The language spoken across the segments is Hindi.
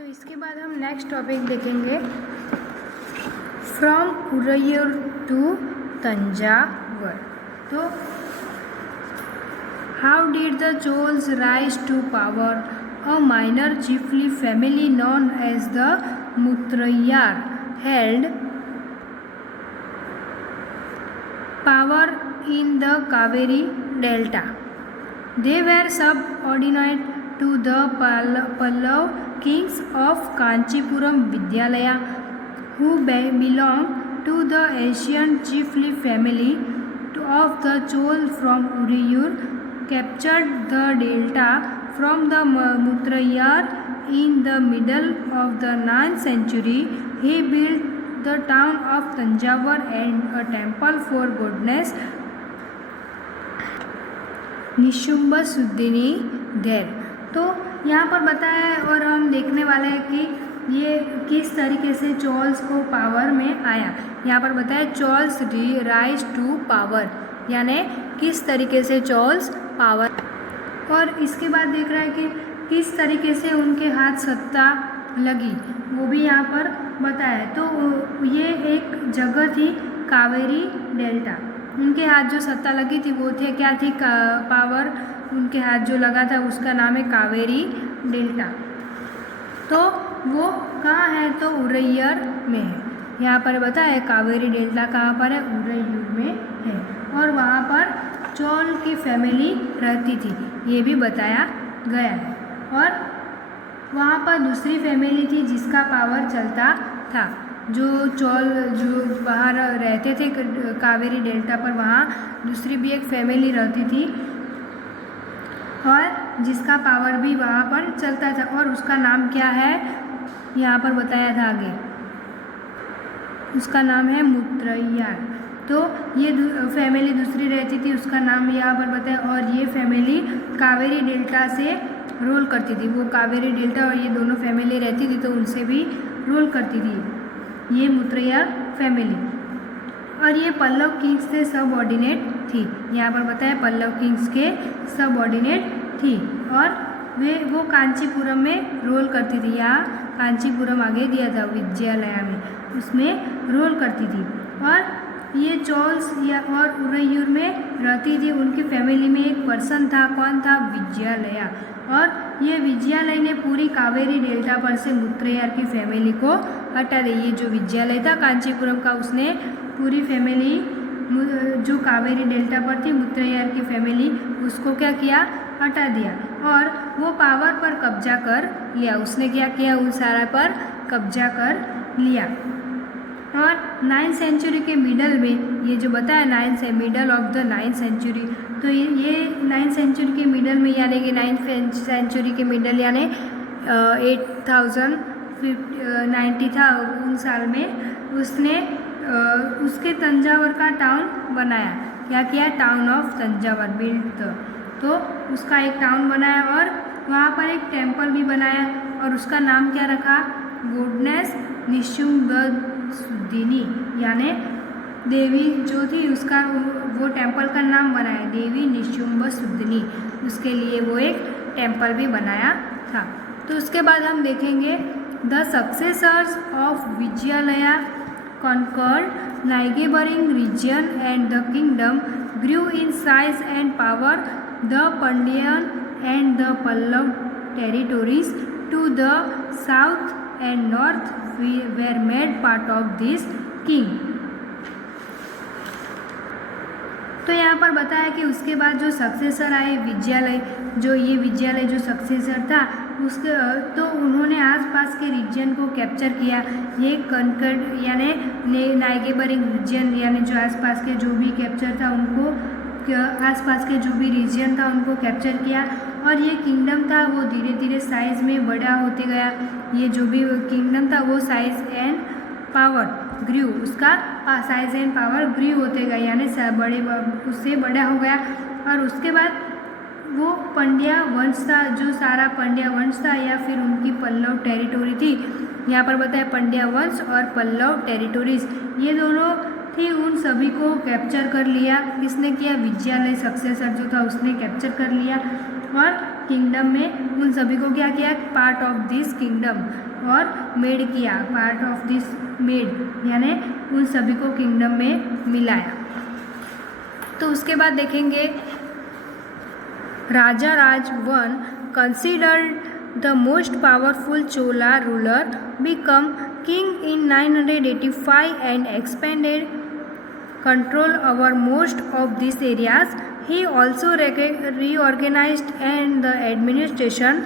तो इसके बाद हम नेक्स्ट टॉपिक देखेंगे फ्रॉम उरैयूर टू तंजावर। तो how did the Cholas rise to power? A minor chiefly family known as the Mutrayar held power in the Kaveri Delta. They were subordinate to the Pallav kings of Kanchipuram Vidyalaya, who belonged to the ancient chiefly family of the Chol from Urayur, captured the delta from the Mutrayar in the middle of the 9th century. He built the town of Tanjavur and a temple for goddess निशुम्भसुदिनी देर। तो यहाँ पर बताया है और हम देखने वाले हैं कि ये किस तरीके से चोल्स को पावर में आया। यहाँ पर बताया चोल्स राइज टू पावर, यानी किस तरीके से चोल्स पावर, और इसके बाद देख रहा है कि किस तरीके से उनके हाथ सत्ता लगी, वो भी यहाँ पर बताया। तो ये एक जगह थी कावेरी डेल्टा, उनके हाथ जो सत्ता लगी थी वो थे क्या थी, पावर उनके हाथ जो लगा था उसका नाम है कावेरी डेल्टा। तो वो कहाँ है, तो उरैयर में है। यहाँ पर बताया कावेरी डेल्टा कहाँ पर है, उरैयूर में है, और वहाँ पर चोल की फैमिली रहती थी, ये भी बताया गया है। और वहाँ पर दूसरी फैमिली थी जिसका पावर चलता था, जो चोल जो बाहर रहते थे कावेरी डेल्टा पर, वहाँ दूसरी भी एक फैमिली रहती थी और जिसका पावर भी वहाँ पर चलता था, और उसका नाम क्या है यहाँ पर बताया था आगे, उसका नाम है मुत्रैयार। तो ये फैमिली दूसरी रहती थी, उसका नाम यहाँ पर बताया, और ये फैमिली कावेरी डेल्टा से रूल करती थी। वो कावेरी डेल्टा और ये दोनों फैमिली रहती थी तो उनसे भी रूल करती थी ये मुत्रैयार फैमिली। और ये पल्लव किंग्स से सबऑर्डिनेट थी, यहाँ पर बताया पल्लव किंग्स के सबऑर्डिनेट थी, और वो कांचीपुरम में रोल करती थी। यहाँ कांचीपुरम आगे दिया था विद्यालय में, उसमें रोल करती थी। और ये चोल्स या और उरैयूर में रहती थी, उनकी फैमिली में एक पर्सन था, कौन था, विजयालया। और ये विजयालय ने पूरी कावेरी डेल्टा पर से मुत्रैयार की फैमिली को हटा दी। ये जो विजयालय था कांचीपुरम का, उसने पूरी फैमिली जो कावेरी डेल्टा पर थी मुत्रैयार की फैमिली, उसको क्या किया, हटा दिया, और वो पावर पर कब्जा कर लिया। उसने क्या किया, उस सारा पर कब्जा कर लिया। और 9th सेंचुरी के मिडल में, ये जो बताया middle of the 9th century, तो ये 9th सेंचुरी के मिडल में, यानी कि 9th सेंचुरी के मिडल यानी 8090 था उन साल में, उसने उसके तंजावर का टाउन बनाया। क्या किया, टाउन ऑफ तंजावर बिल्ट। तो उसका एक टाउन बनाया और वहाँ पर एक टेम्पल भी बनाया, और उसका नाम क्या रखा, गॉडेस निशुम्भसुदिनी, यानी देवी जो थी उसका वो टेम्पल का नाम बनाया देवी निशुम्भसुदिनी, उसके लिए वो एक टेम्पल भी बनाया था। तो उसके बाद हम देखेंगे the successors of Vijayalaya conquered neighboring region and the kingdom grew in size and power. The Pandyan and the Pallav territories to the south and north were made part of this king. तो यहाँ पर बताया कि उसके बाद जो सक्सेसर आए विजयालय, जो ये विजयालय जो सक्सेसर था उसके, तो उन्होंने आसपास के रीजन को कैप्चर किया। ये कनकर्ड यानी नाइगेबरिंग रीजन, यानी जो आसपास के जो भी कैप्चर था उनको, आसपास के जो भी रीजन था उनको कैप्चर किया। और ये किंगडम था वो धीरे धीरे साइज़ में बड़ा होते गया। ये जो भी किंगडम था वो साइज़ एंड पावर ग्रू, उसका साइज एंड पावर ग्रू होते गए, यानी बड़े उससे बड़ा हो गया। और उसके बाद वो पंड्या वंश था, जो सारा पंड्या वंश था या फिर उनकी पल्लव टेरिटोरी थी, यहाँ पर बताया पंड्या वंश और पल्लव टेरिटोरीज, ये दोनों थी, उन सभी को कैप्चर कर लिया। किसने किया, विजयालय सक्सेसर जो था उसने कैप्चर कर लिया। और किंगडम में उन सभी को क्या किया, पार्ट ऑफ दिस किंगडम, और मेड किया, पार्ट ऑफ दिस मेड यानी उन सभी को किंगडम में मिलाया। तो उसके बाद देखेंगे Rajaraja one considered the most powerful Chola ruler become king in 985 and expanded control over most of these areas. He also reorganized and the administration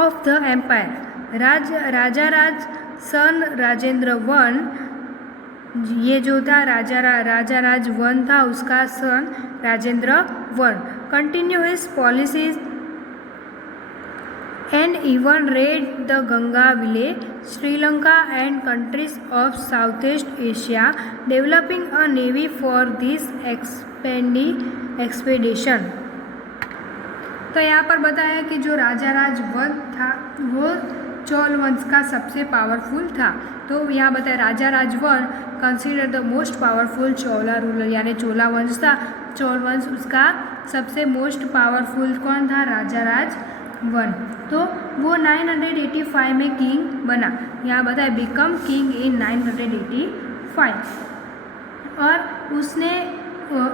of the empire. Rajaraja son Rajendra one, ये जो था राजा राज वन था, उसका son Rajendra one continue his policies and even raid the Ganga village, Sri Lanka and countries of Southeast Asia, developing a navy for this expedition. तो यहाँ पर बताया कि जो राजा राज वंश था वो चोल वंश का सबसे पावरफुल था। तो यहाँ बताया Rajaraja one consider the most powerful Chola ruler, यानी चोला वंश था, चोल वंश उसका सबसे मोस्ट पावरफुल कौन था, राजा राज वन। तो वो 985 में किंग बना, यहाँ बताया बिकम किंग इन 985,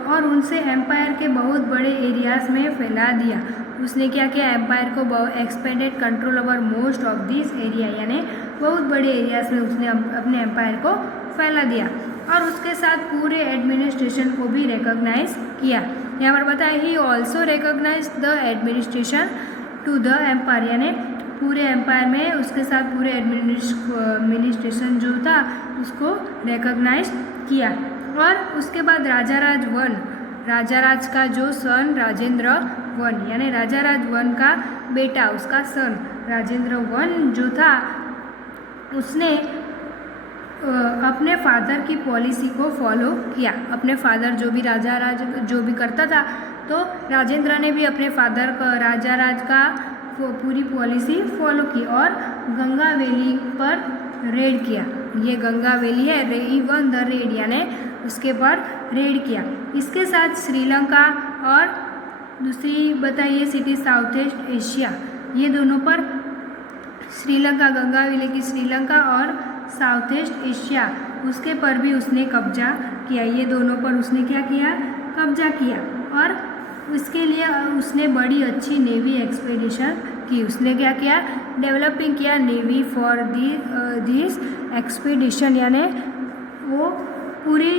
और उनसे एम्पायर के बहुत बड़े एरियाज़ में फैला दिया। उसने क्या किया, एम्पायर को expanded control over most of this area, यानी बहुत बड़े एरियाज़ में उसने अपने एम्पायर को फैला दिया, और उसके साथ पूरे एडमिनिस्ट्रेशन को भी रिकॉग्नाइज किया। यहाँ पर बताया he also recognise the administration to the empire, यानी पूरे एम्पायर में उसके साथ पूरे एडमिनिस्ट्रेशन जो था उसको रिकॉग्नाइज किया। और उसके बाद राजा राज का जो सन राजेंद्र वन, यानी राजा राज वन का बेटा, उसका सन राजेंद्र वन जो था, उसने अपने फादर की पॉलिसी को फॉलो किया। अपने फादर जो भी राजा राज जो भी करता था, तो राजेंद्र ने भी अपने फादर का राजा राज का पूरी पॉलिसी फॉलो की और गंगा वैली पर रेड किया। ये गंगा वैली है, इवन द रेड, यानी उसके पर रेड किया। इसके साथ श्रीलंका और दूसरी बताइए सिटी साउथ ईस्ट एशिया, ये दोनों पर श्रीलंका, गंगा वैली की श्रीलंका और साउथ ईस्ट एशिया, उसके पर भी उसने कब्जा किया। ये दोनों पर उसने क्या किया, कब्जा किया, और इसके लिए उसने बड़ी अच्छी नेवी एक्सपेडिशन की। उसने क्या किया, डेवलपिंग किया नेवी फॉर दिस एक्सपेडिशन, यानी वो पूरी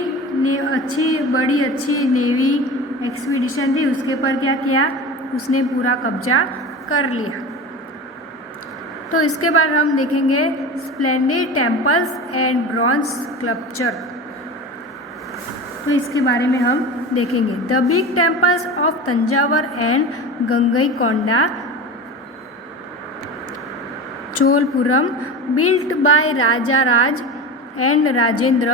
बड़ी अच्छी नेवी एक्सपेडिशन थी, उसके पर क्या किया, उसने पूरा कब्जा कर लिया। तो इसके बाद हम देखेंगे splendid temples and bronze sculpture. तो इसके बारे में हम देखेंगे the big temples of Thanjavur and Gangaikonda Cholapuram built by Raja Raja and Rajendra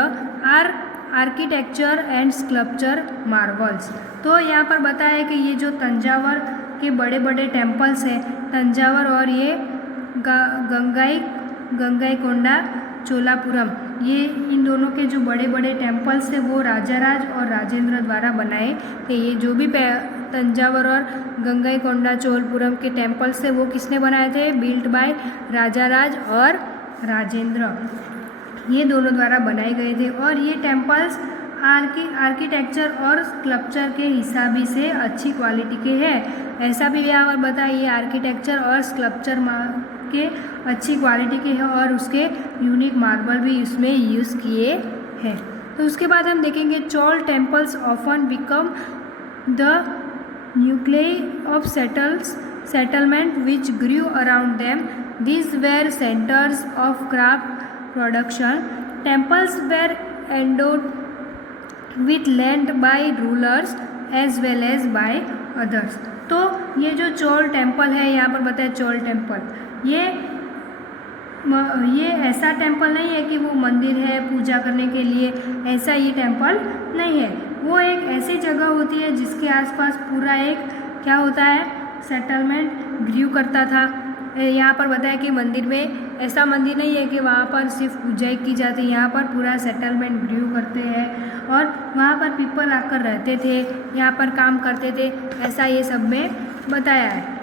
are architecture and sculpture marvels. तो यहाँ पर बताया कि ये जो तंजावर के बड़े बड़े टेम्पल्स हैं, तंजावर और ये गंगईकोंडा चोलापुरम, ये इन दोनों के जो बड़े बड़े टेम्पल्स थे वो राजा राज और राजेंद्र द्वारा बनाए थे। ये जो भी तंजावर और गंगईकोंडा चोलपुरम के टेम्पल्स थे वो किसने बनाए थे, बिल्ट बाय राजा राज और राजेंद्र, ये दोनों द्वारा बनाए गए थे। और ये टेम्पल्स आर्किटेक्चर और स्कल्पचर के हिसाब से अच्छी क्वालिटी के हैं। ऐसा भी यहाँ पर बताया, ये आर्किटेक्चर और स्कल्पचर के अच्छी क्वालिटी के हैं और उसके यूनिक मार्बल भी इसमें यूज़ किए हैं। तो उसके बाद हम देखेंगे Chola temples often become the nucleus of settlement which grew around them. These were centers of craft production. Temples were endowed with land by rulers as well as by others. तो ये जो चोल टेम्पल है, यहाँ पर बताया चोल टेम्पल, ये ऐसा टेम्पल नहीं है कि वो मंदिर है पूजा करने के लिए, ऐसा ये टेम्पल नहीं है। वो एक ऐसी जगह होती है जिसके आसपास पूरा एक क्या होता है, सेटलमेंट ग्रू करता था। यहाँ पर बताया कि मंदिर में ऐसा मंदिर नहीं है कि वहाँ पर सिर्फ पूजा ही की जाती है, यहाँ पर पूरा सेटलमेंट ग्रू करते हैं और वहाँ पर पीपल आकर रहते थे, यहाँ पर काम करते थे, ऐसा ये सब में बताया है।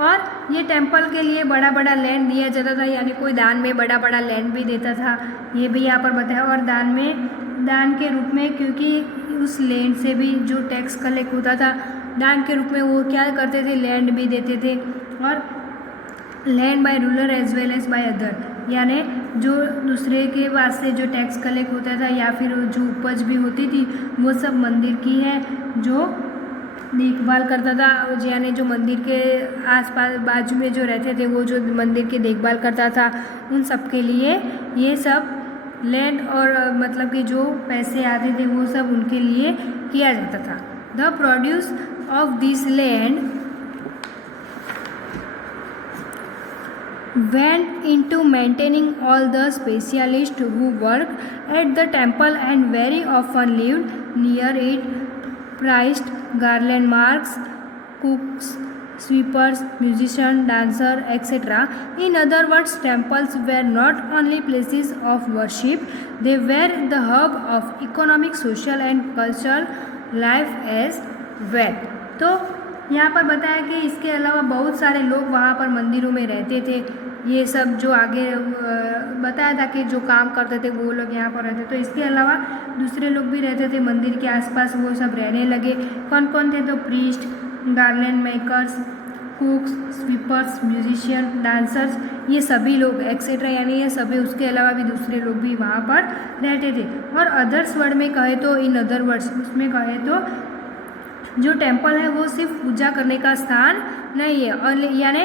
और ये टेम्पल के लिए बड़ा बड़ा लैंड दिया जाता था, यानी कोई दान में बड़ा बड़ा लैंड भी देता था, ये भी यहाँ पर बताया। और दान के रूप में, क्योंकि उस लैंड से भी जो टैक्स कलेक्ट होता था, दान के रूप में वो क्या करते थे, लैंड भी देते थे। और land by ruler as well as by other, यानी जो दूसरे के पास से जो टैक्स कलेक्ट होता था या फिर जो उपज भी होती थी वो सब मंदिर की है, जो देखभाल करता था, यानी जो मंदिर के आसपास बाजू में जो रहते थे वो जो मंदिर की देखभाल करता था, उन सब के लिए ये सब लैंड और मतलब कि जो पैसे आते थे वो सब उनके लिए किया जाता था। The produce of this land went into maintaining all the specialists who worked at the temple and very often lived near it, priests, garland marks, cooks, sweepers, musicians, dancers, etc. In other words, temples were not only places of worship, they were the hub of economic, social and cultural life as well. तो यहाँ पर बताया कि इसके अलावा बहुत सारे लोग वहाँ पर मंदिरों में रहते थे। ये सब जो आगे बताया था कि जो काम करते थे वो लोग यहाँ पर रहते, तो इसके अलावा दूसरे लोग भी रहते थे मंदिर के आसपास, वो सब रहने लगे। कौन कौन थे, तो priest, garland makers, कुक्स, sweepers, musician, dancers, ये सभी लोग एक्सेट्रा, यानी ये सभी, उसके अलावा भी दूसरे लोग भी वहाँ पर रहते थे। और अदर्स वर्ड में कहे तो, इन अदर वर्ड्स उसमें कहे तो जो टेम्पल है वो सिर्फ पूजा करने का स्थान नहीं है, और यानी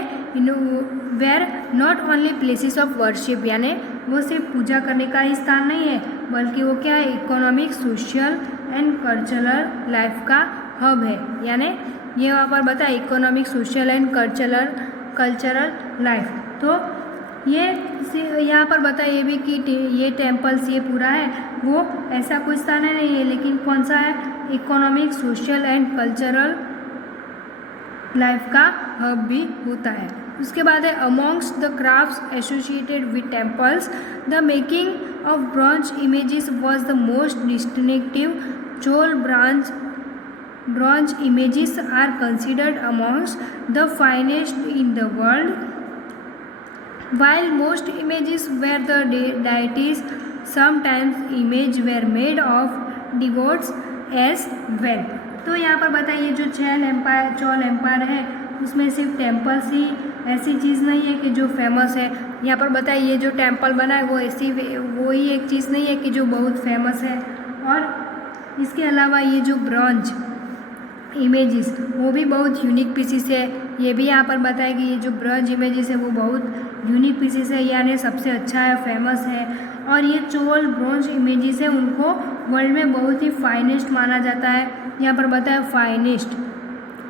were not only places of worship, यानी वो सिर्फ पूजा करने का ही स्थान नहीं है, बल्कि वो क्या है, economic, social and cultural life का हब है। यानी ये वहाँ पर बताया economic, social and cultural life. तो ये यहाँ पर बताया ये भी कि ये टेम्पल्स, ये पूरा है वो ऐसा कोई स्थान है नहीं है, लेकिन कौन सा है, economic, social and cultural life का हब भी होता है। उसके बाद है amongst the crafts associated with temples, the making of bronze images was the most distinctive. Chola bronze images are considered amongst the finest in the world, while most images were the deities. Sometimes images were made of devotees as well. तो यहाँ पर बताइए जो चोल एम्पायर है उसमें सिर्फ टेम्पल्स ही ऐसी चीज़ नहीं है कि जो फेमस है। यहाँ पर बताइए जो टेम्पल बना है वो ऐसी वो ही एक चीज़ नहीं है कि जो बहुत फेमस है, और इसके अलावा ये जो ब्रॉन्ज इमेजेस वो भी बहुत यूनिक पीसीस है। ये भी यहाँ पर बताया कि ये जो ब्रॉन्ज इमेजेस है वो बहुत यूनिक पीसीस है, यानी सबसे अच्छा है, फेमस है। और ये चोल ब्रॉन्ज इमेजेस है उनको वर्ल्ड में बहुत ही फाइनेस्ट माना जाता है। यहाँ पर बताया फाइनेस्ट,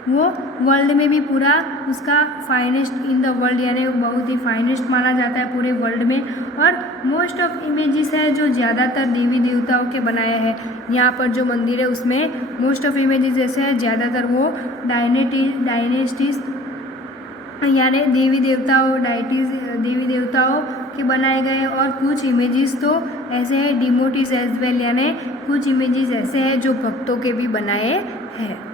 वो वर्ल्ड में भी पूरा उसका फाइनेस्ट इन द वर्ल्ड, यानी बहुत ही फाइनेस्ट माना जाता है पूरे वर्ल्ड में। और मोस्ट ऑफ इमेजेस है जो ज़्यादातर देवी देवताओं के बनाए हैं। यहाँ पर जो मंदिर है उसमें मोस्ट ऑफ इमेजेस जैसे है ज़्यादातर वो डायनेस्टीज, यानी देवी देवताओं के बनाए गए, और कुछ इमेजेस तो ऐसे हैं डिमोटीज एज वेल, यानी कुछ इमेजेस ऐसे हैं जो भक्तों के भी बनाए हैं।